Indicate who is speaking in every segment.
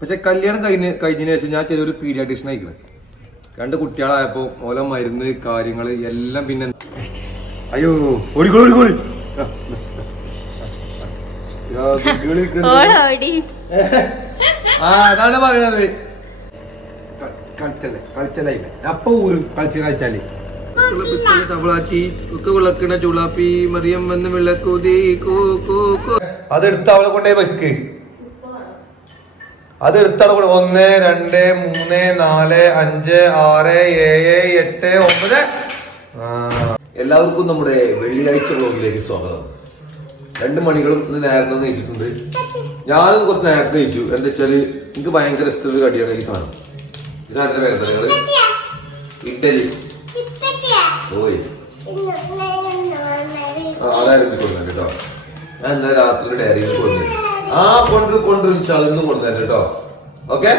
Speaker 1: പക്ഷെ കല്യാണം കഴിഞ്ഞ കഴിഞ്ഞതിനു ശേഷം ഞാൻ ചെറിയൊരു പീഡിയാട്രീഷ്യൻ ആയിക്കണ് രണ്ട് കുട്ടികളായപ്പോൾ ഓല മരുന്ന് കാര്യങ്ങൾ എല്ലാം പിന്നെ അയ്യോ ഓടിക്കോളി ഓടിക്കോളി ആ അതാണ് പറയണത് കളിച്ചല്ലേ കളിച്ചല്ലേ അപ്പൊ ഊരും കളിച്ച് കളിച്ചാലേ തവളാച്ചി ഒക്കെ വിളക്കണ ചുളാപ്പി മറിയം വന്ന് വിളക്കൂതി അതെടുത്ത് അവളെ കൊണ്ടേ വെക്ക് അത് എടുത്താണ് കൂടെ ഒന്ന് രണ്ട് മൂന്ന് നാല് അഞ്ച് ആറ് ഏഴ് എട്ട് ഒമ്പത് എല്ലാവർക്കും നമ്മുടെ വെള്ളിയാഴ്ച ബ്ലോഗിലേക്ക് സ്വാഗതം രണ്ട് മണികളും ഇന്ന് നേരത്തെ നയിച്ചിട്ടുണ്ട് ഞാനും കുറച്ച് നേരത്തെ നയിച്ചു എന്താ വെച്ചാല് എനിക്ക് ഭയങ്കര ഇഷ്ടമുള്ള കടിയാണ് ഈ സാധനം ഈ സാധനത്തിന്റെ പേരെന്താ നിങ്ങൾ ഇറ്റലി ഓയ് അതായിരുന്നു കേട്ടോ ഞാൻ എന്താ രാത്രി ഡയറിയിൽ പോയിരുന്നു ആ കൊണ്ട് കൊണ്ട് ചാൾ കൊണ്ടുവരും കേട്ടോ ഓക്കെ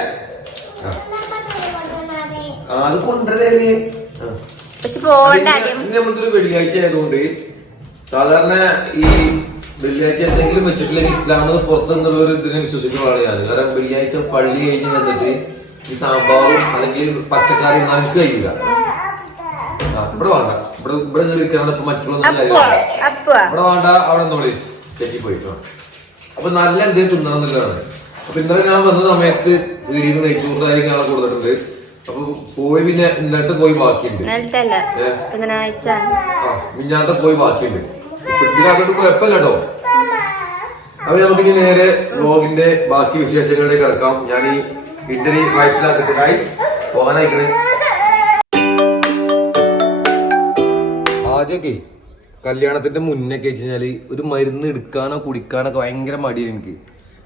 Speaker 1: അത് കൊണ്ടുവരേ നമ്മളൊരു വെള്ളിയാഴ്ച ആയതുകൊണ്ട് സാധാരണ ഈ വെള്ളിയാഴ്ച എന്തെങ്കിലും വെച്ചിട്ടില്ലെങ്കിൽ ഇസ്ലാമിൽ പുറത്തുനിന്നുള്ള ഒരു ഇതിനെ വിശ്വസിക്കുന്ന ആളെയാണ് കാരണം വെള്ളിയാഴ്ച പള്ളി കഴിഞ്ഞ് വന്നിട്ട് ഈ സാമ്പാറും അല്ലെങ്കിൽ പച്ചക്കറി നമുക്ക് കഴിയില്ല ഇവിടെ വേണ്ട ഇവിടെ ഇവിടെ നിന്ന് നിൽക്കാനുള്ള മറ്റുള്ള ഇവിടെ വേണ്ട അവിടെ നോളി തെറ്റിപ്പോയിട്ടോ അപ്പൊ നല്ല എന്തെങ്കിലും തിന്നണം അപ്പൊ ഇന്നലെ ഞാൻ വന്ന സമയത്ത് വീടിന് നെയ്ച്ചൂർത്തായി കാണാൻ കൊടുത്തിട്ടുണ്ട് അപ്പൊ പോയി പിന്നെ ഇന്നലത്തെ പോയി ബാക്കിയുണ്ട് മിഞ്ഞാത്ത പോയി ബാക്കിയുണ്ട് കുട്ടികളായിട്ട് കുഴപ്പമില്ല കേട്ടോ അപ്പൊ നമുക്കിനി നേരെ ബ്ലോഗിന്റെ ബാക്കി വിശേഷങ്ങളിലേക്ക് കിടക്കാം ഞാൻ ഈ ഇഡലി വയറ്റിലാക്കിട്ട് റൈസ് പോകാനായിക്കണേ ആദ്യമൊക്കെ കല്യാണത്തിന്റെ മുന്നേ വെച്ച് ഒരു മരുന്ന് എടുക്കാനോ കുടിക്കാനോ ഒക്കെ ഭയങ്കര മടിയാണ് എനിക്ക്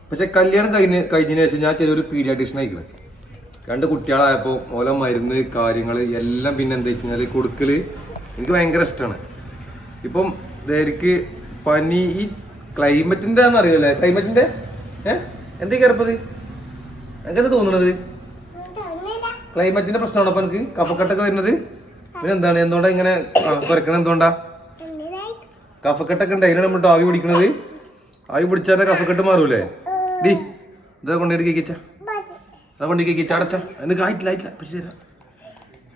Speaker 1: പക്ഷെ കല്യാണം കഴിഞ്ഞ് കഴിഞ്ഞതിന് ശേഷം ഞാൻ ചെറിയൊരു പീഡിയാട്രീഷൻ ആയിക്കണം രണ്ട് കുട്ടികളായപ്പോ ഓരോ മരുന്ന് കാര്യങ്ങള് എല്ലാം പിന്നെ എന്താ വെച്ച് കഴിഞ്ഞാല് കൊടുക്കല് എനിക്ക് ഭയങ്കര ഇഷ്ടമാണ് ഇപ്പം ഇതായിരിക്ക് പനി ഈ ക്ലൈമറ്റിന്റെ എന്നറിയില്ല ക്ലൈമറ്റിന്റെ ഏഹ് എന്തേ കയറപ്പത് എനിക്കെന്താ തോന്നണത് ക്ലൈമറ്റിന്റെ പ്രശ്നമാണോ അപ്പൊ എനിക്ക് കഫക്കെട്ടൊക്കെ വരുന്നത് പിന്നെ എന്താണ് എന്തുകൊണ്ടാ ഇങ്ങനെ കുറയ്ക്കണം എന്തുകൊണ്ടാ കഫക്കെട്ടൊക്കെ ഉണ്ട് അതിനാണ് നമ്മൾ ആവി പിടിക്കണത് ആവി പിടിച്ചാൽ കഫക്കെട്ട് മാറൂലേ ഡി ഇതാ കൊണ്ടേട്ട് കേക്കിച്ച അതാ കൊണ്ടേ കേക്കിച്ച അടച്ച എനിക്ക് ആയിട്ടില്ല ആയിട്ടില്ല പിടിച്ചു തരാം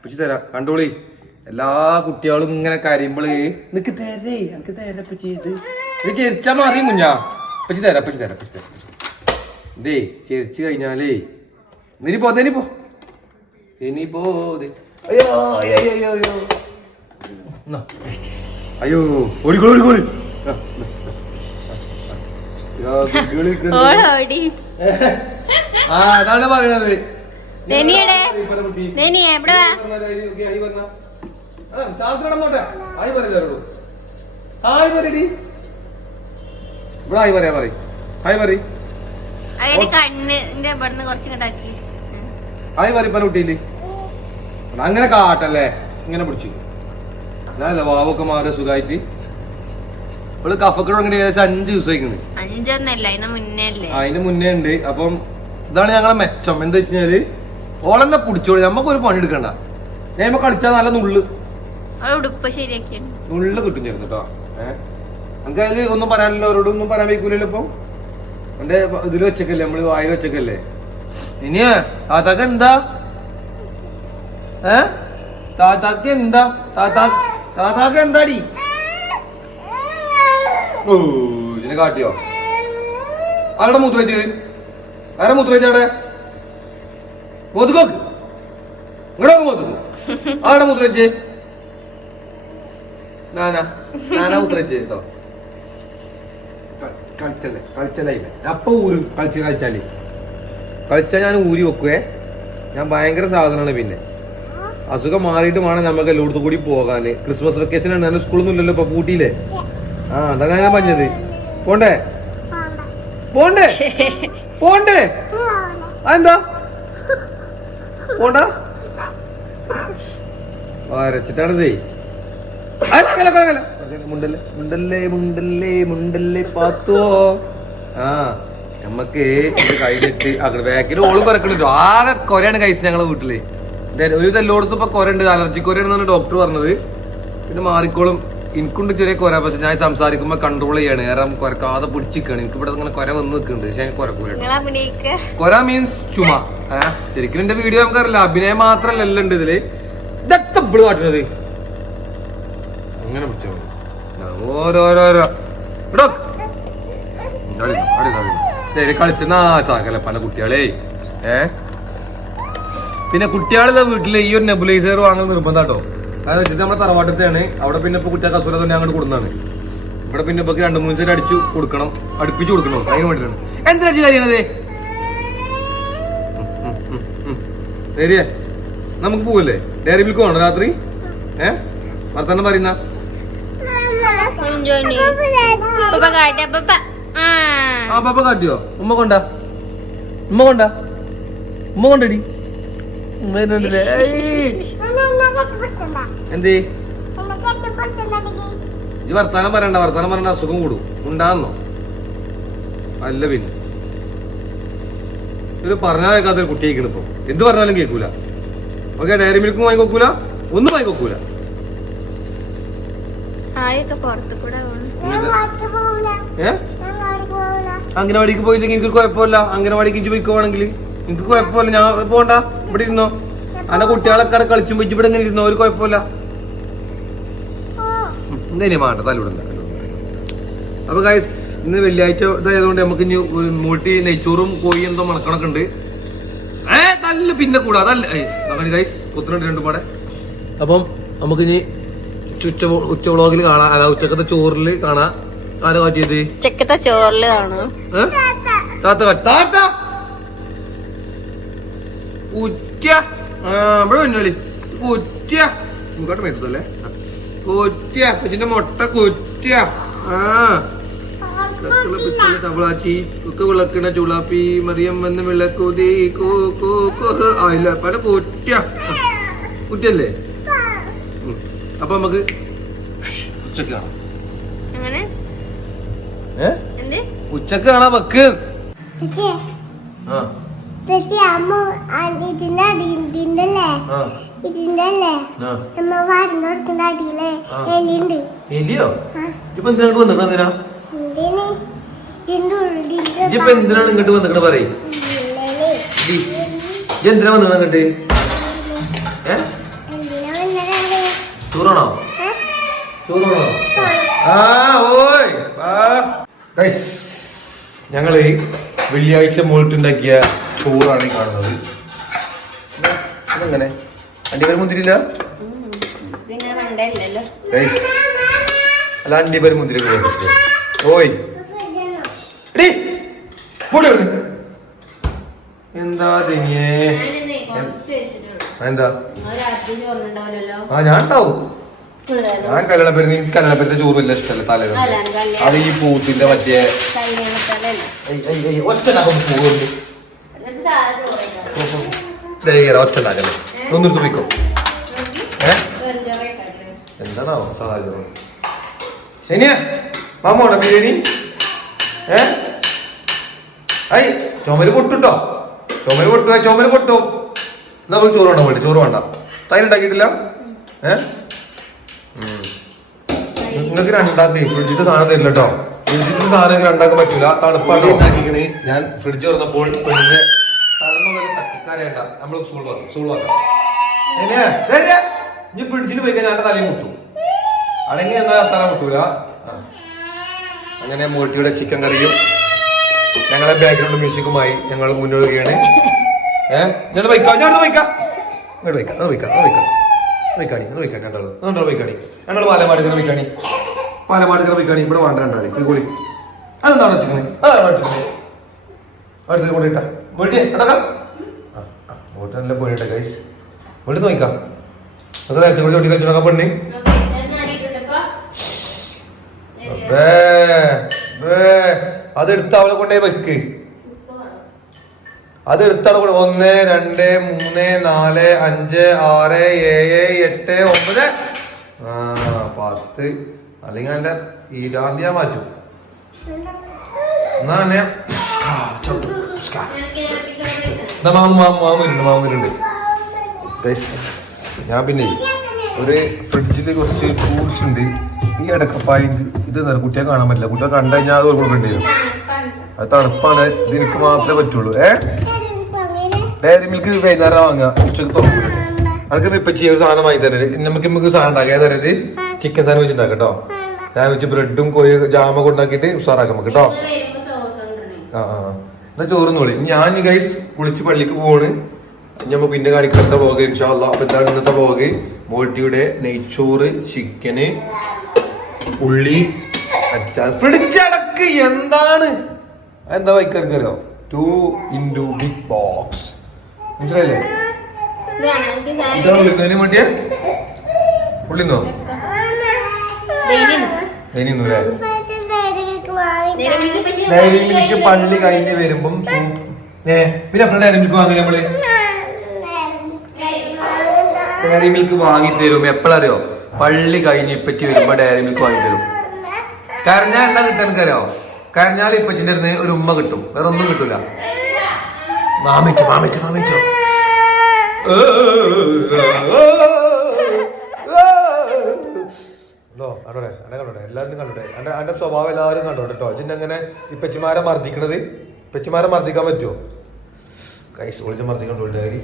Speaker 1: പിടിച്ചു തരാം കണ്ടോളി എല്ലാ കുട്ടികളും ഇങ്ങനെ കരയുമ്പോൾ നിനക്ക് തരേ എനിക്ക് തരാം പിച്ചി ഇത് ഇത് മാറി മുഞ്ഞാ പിടിച്ചു തരാം പിടിച്ചു തരാം പിടിച്ചു തരാം ഡേ ചിരിച്ചു കഴിഞ്ഞാലേ നിനി പോ നിനി പോ നിനി പോ അയ്യോ അയ്യോ അയ്യോ അയ്യോ അയ്യോ ഓടിക്കോളി ഓടിക്കോളി ഓടി ആ അങ്ങനെ കാട്ടല്ലേ ഇങ്ങനെ പിടിച്ചു അല്ല വാവൊക്കെ മാറിയ സുഖമായിട്ട് ഇവള് കഫക്കട അങ്ങനെ ഏകദേശം അഞ്ച് ദിവസം
Speaker 2: ആയിക്കുന്നുണ്ട്
Speaker 1: അതിന് മുന്നേ ഉണ്ട് അപ്പം ഇതാണ് ഞങ്ങളെ മെച്ചം എന്താ വെച്ച് ഓളെന്നെ പിടിച്ചോളൂ നമ്മക്ക് ഒരു പണി എടുക്കണ്ട ഞാൻ കളിച്ചാ നല്ല നുള്ളു നുള്ളു കിട്ടും ചേർന്ന് കേട്ടോ നമുക്ക് അതിൽ ഒന്നും പറയാനില്ല അവരോട് ഒന്നും പറയാൻ വയ്ക്കൂലല്ലോ ഇപ്പൊ എന്റെ ഇതില് വെച്ചേക്കല്ലേ നമ്മള് വായിൽ വെച്ചേക്കല്ലേ ഇനിയാ താത്താക്ക എന്താ ഏ താത്താക്ക് എന്താ താത്താക്ക് താത്താക്ക് എന്താടി ഓ ഇതിനെ കാട്ടിയോ ആരുടെ മൂത്ര വെച്ചത് ആരാ മൂത്ര വെച്ചാടെ കൊതുകോക്ക് ഇങ്ങോട്ട് കൊതുക് ആരുടെ മൂത്ര വെച്ച് നാനാ നാനാ മൂത്ര വെച്ച് കേട്ടോ കളിച്ചല്ലേ കളിച്ചലായില്ല അപ്പൊ ഊരും കളിച്ച് കളിച്ചാല് കളിച്ചാൽ ഞാൻ ഊരി വെക്കുവേ ഞാൻ ഭയങ്കര സാധനമാണ് പിന്നെ അസുഖം മാറിയിട്ട് വേണം നമുക്ക് എല്ലായിടത്തും കൂടി പോകാൻ ക്രിസ്മസ് വെക്കേഷൻ ആണ് നല്ല സ്കൂളൊന്നും ഇല്ലല്ലോ ഇപ്പൊ കൂട്ടിയില്ലേ ആ അതാണ് ഞാൻ പറഞ്ഞത് പോണ്ടേ പോണ്ടേ പോണ്ടേ അതെന്താ പോണ്ട വരച്ചിട്ടാണിതേ മുണ്ടല്ലേ മുണ്ടല്ലേ ഇത് കഴിഞ്ഞിട്ട് അങ്ങനെ ബാക്കിൽ ഓളും പറക്കണിട്ടോ ആകെ കൊരയാണ് കഴിച്ചത് ഞങ്ങളെ വീട്ടില് ഒരു എല്ലായിടത്തും ഇപ്പൊ കൊരണ്ട് അലർജി കൊരയാണെന്നാണ് ഡോക്ടർ പറഞ്ഞത് പിന്നെ മാറിക്കോളും എനിക്കുണ്ട് ചെറിയ കൊര പക്ഷെ ഞാൻ സംസാരിക്കുമ്പോ കൺട്രോൾ ചെയ്യാണ് കാരണം കൊരക്കാതെ പിടിച്ചിരിക്കുകയാണ് എനിക്ക് ഇവിടെ അങ്ങനെ കൊര വന്ന് നിൽക്കുന്നുണ്ട് പക്ഷെ ഞാൻ
Speaker 2: കൊരക്കൂല
Speaker 1: കൊര മീൻസ് ചുമ ശരിക്കും എന്റെ വീഡിയോ നമുക്കറിയില്ല അഭിനയം മാത്രല്ല എല്ലാം ഉണ്ട് ഇതില് ഇതൊക്കെ ഇപ്പിള് കാട്ടുന്നത് അങ്ങനെ പറ്റുമോ ഓരോരോരോ ഇടോ ചാക്കല പല കുട്ടികളെ ഏഹ് പിന്നെ കുട്ടികളുടെ വീട്ടിൽ ഈ ഒരു നെബുലൈസർ വാങ്ങുന്ന നിർബന്ധാട്ടോ അത് വെച്ചിട്ട് നമ്മുടെ തറവാട്ടത്തെയാണ് അവിടെ പിന്നെ ഇപ്പൊ കുട്ടികൾക്ക് കസൂര തന്നെ അങ്ങോട്ട് കൊടുക്കുന്നതാണ് ഇവിടെ പിന്നെ ഇപ്പൊ രണ്ട് മൂന്ന് ദിവസം അടിച്ചു കൊടുക്കണം അടുപ്പിച്ചു കൊടുക്കണം അതിന് വേണ്ടിയിട്ടാണ് എന്താ കാര്യങ്ങളത് ശരിയേ നമുക്ക് പോകല്ലേ ഡയറി മിൽക്ക് വേണോ രാത്രി ഏ വർത്തനം പറയുന്ന ആ പപ്പ കാട്ടിയോ ഉമ്മ കൊണ്ട ഉമ്മ കൊണ്ട ഉമ്മ കൊണ്ടടി ഈ വർത്താനം പറയണ്ട വർത്താനം പറയണ്ട അസുഖം കൂടും ഉണ്ടാന്നോ അല്ല പിന്നെ ഇത് പറഞ്ഞാൽ കേൾക്കാത്ത ഒരു കുട്ടി കേൾക്കണം ഇപ്പൊ എന്ത് പറഞ്ഞാലും കേൾക്കൂല ഓക്കെ ഡയറി മിൽക്കും വാങ്ങിക്കൂല ഒന്നും വാങ്ങിക്കൂല അംഗനവാടിക്ക് പോയില്ലെങ്കിൽ എനിക്ക് കുഴപ്പമില്ല അംഗനവാടിക്ക് ഇഞ്ചി പോയിക്കോണെങ്കിൽ എനിക്ക് കുഴപ്പമില്ല ഞാൻ പോണ്ട ഇവിടെ ഇരുന്നോ അല്ല കുട്ടികളൊക്കെ കളിച്ചും വെച്ച് ഇവിടെ ഇരുന്നോ ഒരു കുഴപ്പമില്ല ഇന്നേ തല തലവിടുന്ന അപ്പൊ ഗൈസ് ഇന്ന് വെള്ളിയാഴ്ച ഇതായതുകൊണ്ട് നമുക്ക് ഇനി മൂട്ടി നെയ്ച്ചോറും കോഴിയും എന്തോ മണക്കണൊക്കെ ഉണ്ട് ഏ തല്ല് പിന്നെ കൂടാ അതല്ല അങ്ങനെ ഗൈസ് കുത്തിനുണ്ട് രണ്ടു പാടെ അപ്പം നമുക്ക് ഇനി ഉച്ച ഉച്ച വ്ളോഗിൽ കാണാം അല്ല ഉച്ചക്കത്തെ ചോറിൽ കാണാം ആരാ കാറ്റിയത്
Speaker 2: ഉച്ചക്കത്തെ ചോറിൽ കാണാം
Speaker 1: താത്ത താത്ത കുറ്റ ഇവിടെ മുട്ട കുറ്റ ഒക്കെ വിളക്കണ ചുളാപ്പി മറിയം വന്ന് വിളക്കുതി കോ പല കുറ്റ കുറ്റല്ലേ അപ്പൊ നമുക്ക് ഉച്ചക്ക് കാണാം ഉച്ചക്ക് കാണാം വെക്ക്
Speaker 3: ആ ഇങ്ങോട്ട്
Speaker 1: വന്നിട്ട് പറയും എന്തിനാ വന്നിട്ട് ഞങ്ങള് വെള്ളിയാഴ്ച മുകളിട്ടുണ്ടാക്കിയ ചോറാണ് ഈ കാണുന്നത് അതെങ്ങനെ അണ്ടിപ്പരി മുന്തിരില്ല അല്ല അണ്ടിപ്പരി മുന്തിരി ഓയ് എന്താ ദിനിയേ എന്താ ഞാൻ ഉണ്ടാവും ഞാൻ കല്യാണപ്പേര് എനിക്ക് കല്യാണപ്പേരത്തെ ചോറ് വല്ല ഇഷ്ടമല്ല തലേ അത് ഈ പൂത്തിന്റെ മറ്റേ ഒറ്റ പോകുന്നുണ്ട് ഒച്ച ഉണ്ടാക്കല്ലേ ഒന്ന് തുപ്പിക്കോ എന്താണോ സാഹചര്യം ശനിയ മാമോണ ബിരിയാണി ഏ ഐ ചുമര് പൊട്ടുട്ടോ ചുമര് പൊട്ടു ചുമര് പൊട്ടു എന്നാ പോയി ചോറ് വേണ്ട പോയിട്ട് ചോറ് വേണ്ട തൈരുണ്ടാക്കിയിട്ടില്ല ഏ നിങ്ങൾക്ക് രണ്ടാക്കി ഫ്രിഡ്ജിന്റെ സാധനം തരില്ല കേട്ടോ ഫ്രിഡ്ജിന്റെ സാധനം രണ്ടാക്കാൻ പറ്റൂല തണുപ്പാണ് ഞാൻ ഫ്രിഡ്ജ് തുറന്നപ്പോൾ പെണ്ണിന്റെ കരയണ്ട നമ്മൾ സ്കൂൾ വന്നു സ്കൂൾ വന്നു ഇനി പിടിച്ചിട്ട് പോയി കഴിഞ്ഞാൽ തലയിൽ മുട്ടു അടങ്ങി എന്നാ തല മുട്ടൂല അങ്ങനെ മൂട്ടിയുടെ ചിക്കൻ കറിയും ഞങ്ങളുടെ ബാക്ക്ഗ്രൗണ്ട് മ്യൂസിക്കുമായി ഞങ്ങൾ മുന്നോട്ട് വരികയാണ് ഏഹ് വയ്ക്കാം ഞാൻ വയ്ക്കാം ഇങ്ങോട്ട് വയ്ക്കാം അത് വയ്ക്കാം അത് വയ്ക്കാം വയ്ക്കാണി അത് വയ്ക്കാം കണ്ടാളു അതുകൊണ്ടാണ് വയ്ക്കാണി കണ്ടാളു പാലമാടുക്കുന്ന വയ്ക്കാണി പാലമാടുക്കുന്ന വയ്ക്കാണി ഇവിടെ വേണ്ട കുളി അതെന്താണ് വെച്ചിരിക്കുന്നത് അതാണ് അടുത്തത് കൊണ്ടിട്ടാ വേണ്ടി ഉണ്ടാക്കാം നല്ല പൊടിയുണ്ട് ഗൈസ് വീട്ടിൽ നോക്കാം അത് നേരത്തെ കൂടി ഒട്ടി കഴിച്ചു പെണ്ണി അത് എടുത്ത് അവളെ കൊണ്ടേ വെക്ക് അത് എടുത്താണ് കൂടെ ഒന്ന് രണ്ട് മൂന്ന് നാല് അഞ്ച് ആറ് ഏഴ് എട്ട് ഒമ്പത് ആ പത്ത് അല്ലെങ്കിൽ എന്റെ ഈരാന്തിയാ മാറ്റും എന്നാ ഞാൻ പിന്നെ ഒരു ഫ്രിഡ്ജിൽ കുറച്ച് ഫ്രൂട്ട്സ് ഉണ്ട് ഈ ഇടക്കപ്പായി ഇത് കുട്ടിയെ കാണാൻ പറ്റില്ല കുട്ടിയെ കണ്ടു കഴിഞ്ഞാൽ അത് കൊടുക്കേണ്ടി വരും അത് തണുപ്പാണ് ഇത് എനിക്ക് മാത്രമേ പറ്റുള്ളൂ ഏ ഡയറി മിൽക്ക് വൈകുന്നേരം വാങ്ങുക ഉച്ചക്ക് തുറക്കൂല അനക്ക് ഇപ്പൊ ചെയ്യ ഒരു സാധനം വാങ്ങി തരല് നമുക്ക് നമുക്ക് സാധനം ഉണ്ടാക്കിയാൽ തരരുത് ചിക്കൻ സാൻഡ്വിച്ച് ഉണ്ടാക്കാം കേട്ടോ ഞാൻ വെച്ച് ബ്രെഡും കോഴിയും ജാമൊക്കെ ഉണ്ടാക്കിയിട്ട് ഉഷാറാക്കാം നമുക്ക് കേട്ടോ ആ ആ എന്നാ ചോറുന്ന് വിളി ഞാൻ ഗൈസ് കുളിച്ച് പള്ളിക്ക് പോവാണ് ഞമ്മ പിന്നെ കാണിക്കാത്ത ബ്ലോഗ് ഇൻഷാല്ല അപ്പൊ എന്താണ് ഇന്നത്തെ ബ്ലോഗ് മോട്ടിയുടെ നെയ്ച്ചോറ് ചിക്കന് ഉള്ളി അച്ചാർ പിടിച്ചടക്ക് എന്താണ് എന്താ വൈക്കറിയോ ടു ഇൻറ്റു ബിഗ് ബോക്സ് മനസ്സിലായില്ലേ ഇതാണ് വിളിക്കുന്നതിന് വേണ്ടിയാ ഉള്ളിന്നോ ഡയറി മിൽക്ക് പള്ളി കഴിഞ്ഞ് വരുമ്പം ഏ പിന്നെ ഡയറി മിൽക്ക് വാങ്ങില്ല നമ്മള് ഡയറി മിൽക്ക് വാങ്ങി തരും എപ്പോഴറിയോ പള്ളി കഴിഞ്ഞ് ഇപ്പച്ചി വരുമ്പോ ഡയറി മിൽക്ക് വാങ്ങി തരും കരഞ്ഞാൽ എന്താ കിട്ടാനറിയോ കരഞ്ഞാൽ ഇപ്പച്ചിന്റെ അടുത്ത് ഒരു ഉമ്മ കിട്ടും വേറെ ഒന്നും കിട്ടൂല മാമിച്ചു മാമിച്ചു മാമിച്ചു ലോ കണ്ടോടെ എന്നെ കണ്ടോടെ എല്ലാവരും കണ്ടോടെ അന്റെ അന്റെ സ്വഭാവം എല്ലാവരും കണ്ടോടെ കേട്ടോ അങ്ങനെ ഈ പെച്ചിമാരെ മർദ്ദിക്കണത് പെച്ചിമാരെ മർദ്ദിക്കാൻ പറ്റുമോ കൈസ് ഒളിച്ച് മർദ്ദിക്കണ്ട ഡയറി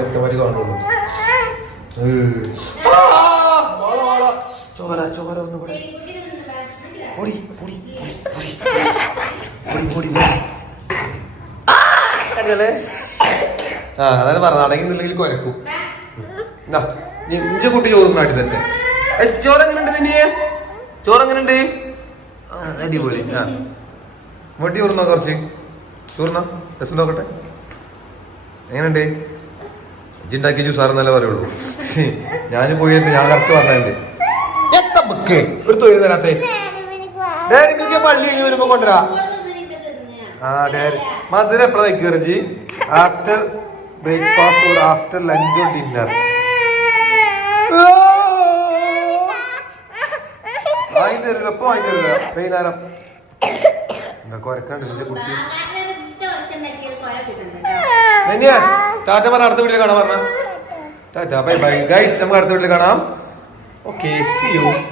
Speaker 1: വ്യക്തമായിട്ട് കാണുള്ളൂ ചോര ചോര ഒന്ന് പൊടി പൊടി പൊടി പൊടി പൊടി ആ അതാണ് പറഞ്ഞത് അടങ്ങി നിന്നില്ലെങ്കിൽ കുരക്കും നിന്റെ കുട്ടി ചോറും തന്നെ ചോറ് നിന്നെ ചോറ് എങ്ങനെയുണ്ട് അടിപൊളി ആ മുട്ടി ഊർന്നോ കുറച്ച് ഊർന്നോ രസം നോക്കട്ടെ എങ്ങനെയുണ്ട് ഇജ്ജിണ്ടാക്കി ജ്യൂസ് ആരെന്നല്ലേ പറയുള്ളൂ ഞാൻ പോയി ഞാൻ കറക്റ്റ് പറഞ്ഞിട്ടുണ്ട് എത്തപ്പൊക്കെ ഒരു തൊഴിൽ തരാത്തേ ഡയറി മിൽക്ക് പള്ളി കഴിഞ്ഞ് വരുമ്പോ കൊണ്ടുവരാ ആ ഡയറി മധുരം എപ്പോഴാണ് കഴിക്കുക after breakfast or after lunch dinner വാങ്ങി കുട്ടി പറ അടുത്ത വീട്ടിൽ കാണാം പറഞ്ഞ ടാറ്റ ബൈ ബൈ ഗൈസ് നമുക്ക് അടുത്ത വീട്ടിൽ കാണാം ഓക്കെ സി യു